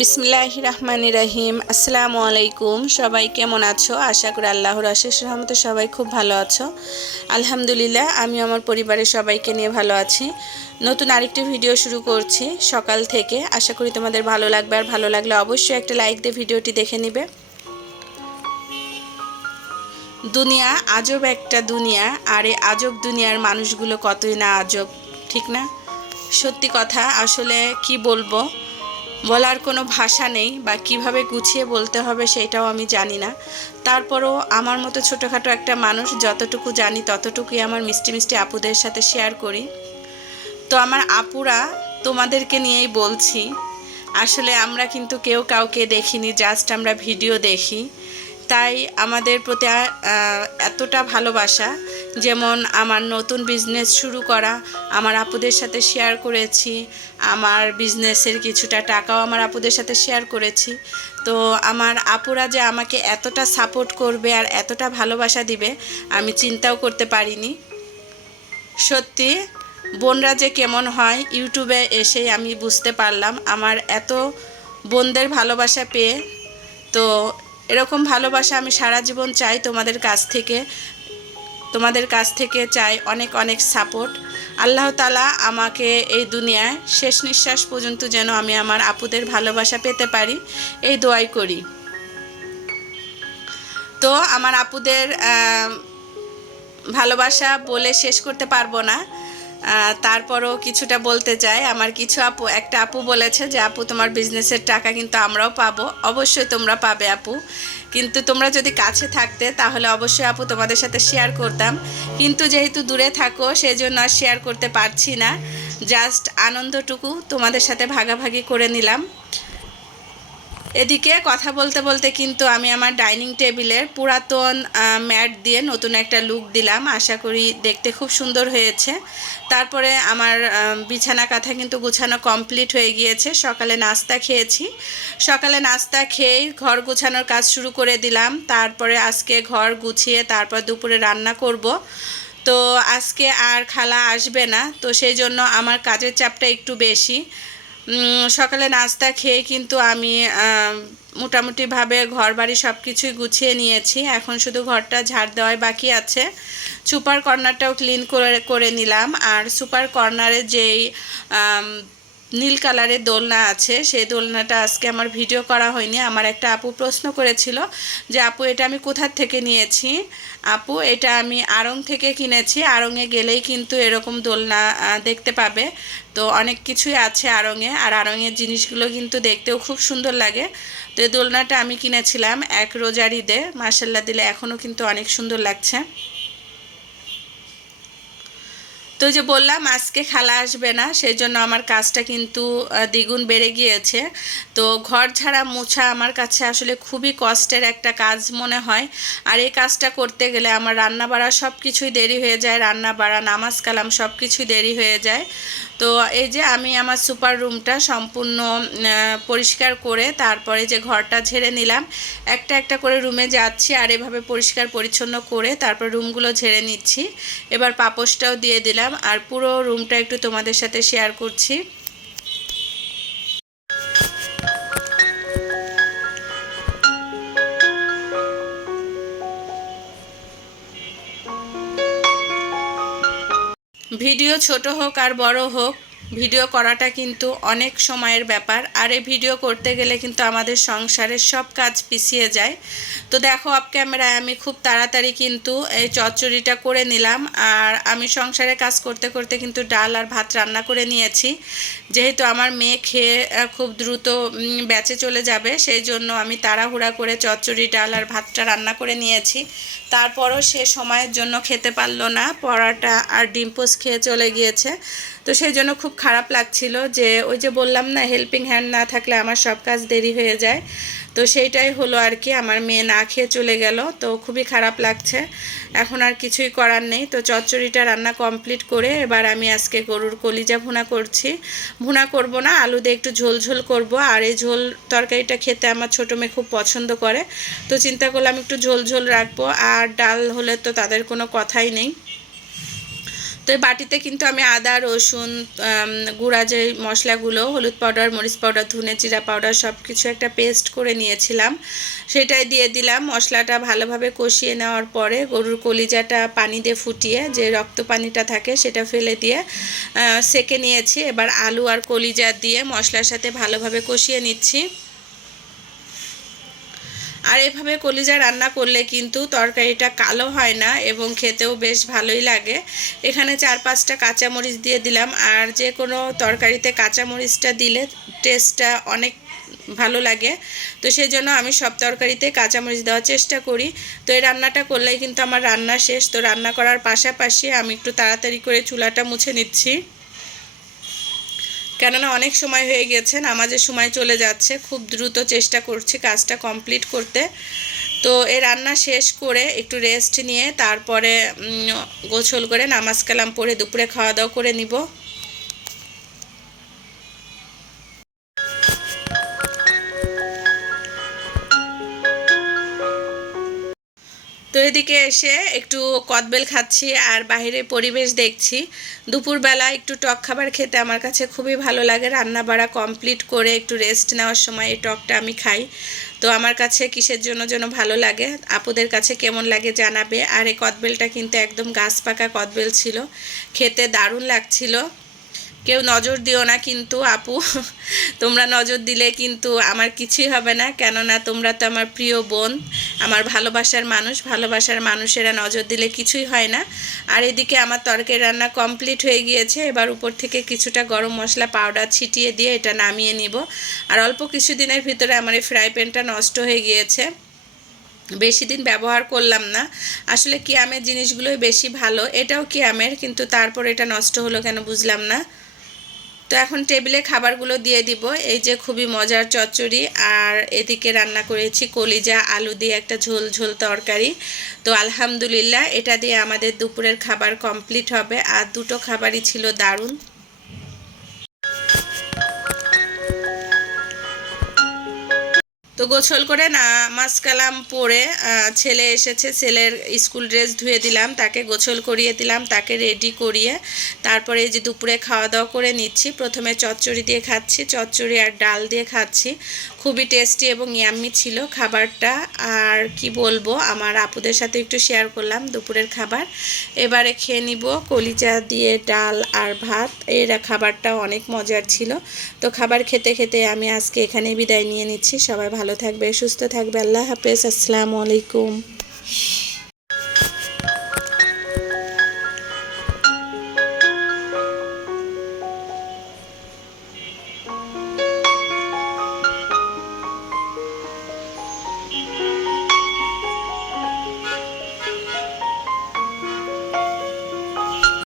বিসমিল্লাহির রহমানির রহিম। আসসালামু আলাইকুম। সবাই কেমন আছো? আশা করি আল্লাহর অশেষ রহমতে সবাই খুব ভালো আছো। আলহামদুলিল্লাহ, আমি আমার পরিবারের সবাইকে নিয়ে ভালো আছি। নতুন আরেকটি ভিডিও শুরু করছি সকাল থেকে। আশা করি তোমাদের ভালো লাগবে, আর ভালো লাগলে অবশ্যই একটা লাইক দিয়ে ভিডিওটি দেখে নিবে। দুনিয়া আজব একটা দুনিয়া, আর এই আজব দুনিয়ার মানুষগুলো কতই না আজব, ঠিক না? সত্যি কথা, আসলে কি বলবো, বলার কোনো ভাষা নেই, বা কিভাবে গুছিয়ে বলতে হবে সেটাও আমি জানি না। তারপরও আমার মতো ছোটোখাটো একটা মানুষ যতটুকু জানি ততটুকুই আমার মিষ্টি মিষ্টি আপুদের সাথে শেয়ার করি। তো আমার আপুরা, তোমাদেরকে নিয়েই বলছি। আসলে আমরা কিন্তু কেউ কাউকে দেখিনি, জাস্ট আমরা ভিডিও দেখি। তাই আমাদের প্রতি এতটা ভালোবাসা। যেমন আমার নতুন বিজনেস শুরু করা, আমার আপুদের সাথে শেয়ার করেছি। আমার বিজনেসের কিছুটা টাকাও আমার আপুদের সাথে শেয়ার করেছি। তো আমার আপুরা যে আমাকে এতটা সাপোর্ট করবে আর এতটা ভালোবাসা দিবে, আমি চিন্তাও করতে পারিনি। সত্যি, বোনরা যে কেমন হয় ইউটিউবে এসেই আমি বুঝতে পারলাম। আমার এত বোনদের ভালোবাসা পেয়ে, তো এরকম ভালোবাসা আমি সারা জীবন চাই তোমাদের কাছ থেকে চাই অনেক অনেক সাপোর্ট। আল্লাহ তাআলা আমাকে এই দুনিয়ায় শেষ নিঃশ্বাস পর্যন্ত যেন আমি আমার আপুদের ভালোবাসা পেতে পারি, এই দোয়াই করি। তো আমার আপুদের ভালোবাসা বলে শেষ করতে পারবো না। তারপরও কিছুটা বলতে চাই। আমার কিছু একটা আপু বলেছে যে আপু, তোমার বিজনেসের টাকা কিন্তু আমরাও পাবো। অবশ্যই তোমরা পাবে আপু, কিন্তু তোমরা যদি কাছে থাকতে তাহলে অবশ্যই আপু তোমাদের সাথে শেয়ার করতাম। কিন্তু যেহেতু দূরে থাকো সেই জন্য আর শেয়ার করতে পারছি না। জাস্ট আনন্দটুকু তোমাদের সাথে ভাগাভাগি করে নিলাম। এদিকে কথা বলতে বলতে কিন্তু আমি আমার ডাইনিং টেবিলের পুরাতন ম্যাট দিয়ে নতুন একটা লুক দিলাম। আশা করি দেখতে খুব সুন্দর হয়েছে। তারপরে আমার বিছানা কাঁথা কিন্তু গুছানো কমপ্লিট হয়ে গিয়েছে। সকালে নাস্তা খেয়েছি। সকালে নাস্তা খেয়েই ঘর গুছানোর কাজ শুরু করে দিলাম। তারপরে আজকে ঘর গুছিয়ে তারপর দুপুরে রান্না করব। তো আজকে আর খালা আসবে না, তো সেই জন্য আমার কাজের চাপটা একটু বেশি। সকালে নাস্তা খেয়ে কিন্তু আমি মোটামুটিভাবে ঘর বাড়ি সব কিছুই গুছিয়ে নিয়েছি। এখন শুধু ঘরটা ঝাড় দেওয়াই বাকি আছে। সুপার কর্নারটাও ক্লিন করে করে নিলাম। আর সুপার কর্নারে যেই নীল কালারের দোলনা আছে, সেই দোলনাটা আজকে আমার ভিডিও করা হয়নি। আমার একটা আপু প্রশ্ন করেছিল যে আপু, এটা আমি কোথা থেকে নিয়েছি? আপু, এটা আমি আড়ং থেকে কিনেছি। আড়ংয়ে গেলেই কিন্তু এরকম দোলনা দেখতে পাবে। তো অনেক কিছুই আছে আড়ংয়ে, আর আড়ংয়ের জিনিসগুলো কিন্তু দেখতেও খুব সুন্দর লাগে। তো এই দোলনাটা আমি কিনেছিলাম এক রোজার ঈদে। মাশাল্লাহ দিলে এখনও কিন্তু অনেক সুন্দর লাগছে। তো যে বললাম আজকে খালা আসবে না, সেই জন্য আমার কাজটা কিন্তু দ্বিগুণ বেড়ে গিয়েছে। তো ঘর ঝাড়া মোছা আমার কাছে আসলে খুবই কষ্টের একটা কাজ মনে হয়। আর এই কাজটা করতে গেলে আমার রান্না বাড়া সব কিছুই দেরি হয়ে যায়। রান্না বাড়া, নামাজ কালাম সব কিছুই দেরি হয়ে যায়। তো এই যে আমি আমার সুপার রুমটা সম্পূর্ণ পরিষ্কার করে তারপরে যে ঘরটা ঝেড়ে নিলাম। একটা একটা করে রুমে যাচ্ছি আর এভাবে পরিষ্কার পরিচ্ছন্ন করে তারপর রুমগুলো ঝেড়ে নিচ্ছি। এবার পাপোশটাও দিয়ে দিলাম, আর পুরো রুমটা একটু তোমাদের সাথে শেয়ার করছি। ভিডিও ছোট হোক আর বড় হোক, ভিডিও করাটা কিন্তু অনেক সময়ের ব্যাপার। আর এই ভিডিও করতে গেলে কিন্তু আমাদের সংসারের সব কাজ পিছিয়ে যায়। তো দেখো, অফ ক্যামেরায় আমি খুব তাড়াতাড়ি কিন্তু এই চচ্চড়িটা করে নিলাম। আর আমি সংসারের কাজ করতে করতে কিন্তু ডাল আর ভাত রান্না করে নিয়েছি। যেহেতু আমার মেয়ে খেয়ে খুব দ্রুত ব্যাচে চলে যাবে, সেই জন্য আমি তাড়াহুড়া করে চচ্চড়ি, ডাল আর ভাতটা রান্না করে নিয়েছি। তারপরও সে সময়ের জন্য খেতে পারলো না, পরোটা আর ডিম পোস্ট খেয়ে চলে গিয়েছে। তো সেই জন্য খুব খারাপ লাগছিল যে, ওই যে বললাম না, হেল্পিং হ্যান্ড না থাকলে আমার সব কাজ দেরি হয়ে যায়। তো সেইটাই হলো আর কি, আমার মেয়ে না খেয়ে চলে গেল। তো খুবই খারাপ লাগছে। এখন আর কিছুই করার নেই। তো চচ্চড়িটা রান্না কমপ্লিট করে এবার আমি আজকে গরুর কলিজা ভুনা করছি। ভুনা করব না, আলু দিয়ে একটু ঝোল ঝোল করব। আর এই ঝোল তরকারিটা খেতে আমার ছোটো মেয়ে খুব পছন্দ করে। তো চিন্তা করলাম একটু ঝোল ঝোল রাখবো। আর ডাল হলে তো তাদের কোনো কথাই নেই। তো এই বাটিতে কিন্তু আমি আদা রসুন গুঁড়া যে মশলাগুলো হলুদ পাউডার মরিচ পাউডার ধনে জিরা পাউডার সব কিছু একটা পেস্ট করে নিয়েছিলাম, সেটাই দিয়ে দিলাম। মশলাটা ভালোভাবে কষিয়ে নেওয়ার পরে গরুর কলিজাটা পানি দিয়ে ফুটিয়ে যে রক্ত পানিটা থাকে সেটা ফেলে দিয়ে সেকে নিয়েছি। এবার আলু আর কলিজা দিয়ে মশলার সাথে ভালোভাবে কষিয়ে নিচ্ছি। আর এভাবে কলিজা রান্না করলে কিন্তু তরকারিটা কালো হয় না এবং খেতেও বেশ ভালোই লাগে। এখানে 4-5টা কাঁচামরিচ দিয়ে দিলাম, আর যে কোনো তরকারিতে কাঁচামরিচটা দিলে টেস্টটা অনেক ভালো লাগে। তো সেই জন্য আমি সব তরকারিতে কাঁচামরিচ দেওয়ার চেষ্টা করি। তো এই রান্নাটা করলেই কিন্তু আমার রান্না শেষ। তো রান্না করার পাশাপাশি আমি একটু তাড়াতাড়ি করে চুলাটা মুছে নিচ্ছি, কেননা অনেক সময় হয়ে গেছে, নামাজের সময় চলে যাচ্ছে। খুব দ্রুত চেষ্টা করছি কাজটা কমপ্লিট করতে। তো এই রান্না শেষ করে একটু রেস্ট নিয়ে তারপরে গোসল করে নামাজ কালাম পড়ে দুপুরে খাওয়া দাওয়া করে নিব। তো এদিকে এসে একটু কদবেল খাচ্ছি আর বাইরের পরিবেশ দেখছি। দুপুরবেলা একটু টক খাবার খেতে আমার কাছে খুবই ভালো লাগে। রান্না বাড়া কমপ্লিট করে একটু রেস্ট নেওয়ার সময় এই টকটা আমি খাই। তো আমার কাছে কিসের জন্য যেন ভালো লাগে, আপুদের কাছে কেমন লাগে জানাবে। আর এই কদবেলটা কিন্তু একদম গাছ পাকা কদবেল ছিল, খেতে দারুণ লাগছিল। কেউ নজর দিও না কিন্তু আপু, তোমরা নজর দিলে কিন্তু আমার কিছুই হবে না, কেননা তোমরা তো আমার প্রিয় বোন, আমার ভালোবাসার মানুষ। ভালোবাসার মানুষেরা নজর দিলে কিছুই হয় না। আর এদিকে আমার তরকারি রান্না কমপ্লিট হয়ে গিয়েছে। এবার উপর থেকে কিছুটা গরম মশলা পাউডার ছিটিয়ে দিয়ে এটা নামিয়ে নিব। আর অল্প কিছুদিনের ভিতরে আমার এই ফ্রাই প্যানটা নষ্ট হয়ে গিয়েছে, বেশি দিন ব্যবহার করলাম না। আসলে কিয়ামের জিনিসগুলোই বেশি ভালো, এটাও কিয়ামের, কিন্তু তারপর এটা নষ্ট হলো কেন বুঝলাম না। তো এখন টেবিলে খাবারগুলো দিয়ে দিব। এই যে খুবই মজার চচ্চড়ি, আর এদিকে রান্না করেছি কলিজা আলু দিয়ে একটা ঝোল ঝোল তরকারি। তো আলহামদুলিল্লাহ এটা দিয়ে আমাদের দুপুরের খাবার কমপ্লিট হবে। আর দুটো খাবারই ছিল দারুণ। তো গোসল করে নামাজ কালাম পড়ে ছেলে এসেছে, ছেলের স্কুল ড্রেস ধুয়ে দিলাম, তাকে গোসল করিয়ে দিলাম, তাকে রেডি করিয়ে তারপরে এই যে দুপুরে খাওয়া দাওয়া করে নিচ্ছি। প্রথমে চচ্চড়ি দিয়ে খাচ্ছি, চচ্চড়ি আর ডাল দিয়ে খাচ্ছি। খুবই টেস্টি এবং ইয়াম্মি ছিল খাবারটা। আর কি বলবো, আমার আপুদের সাথে একটু শেয়ার করলাম দুপুরের খাবার। এবারে খেয়ে নিব কলিজা দিয়ে ডাল আর ভাত। এর খাবারটাও অনেক মজার ছিল। তো খাবার খেতে খেতে আমি আজকে এখানে বিদায় নিয়ে নিচ্ছি। সবাই ভালো থাকবে, সুস্থ থাকবে। আল্লাহ হাফেজ, আসসালামু আলাইকুম।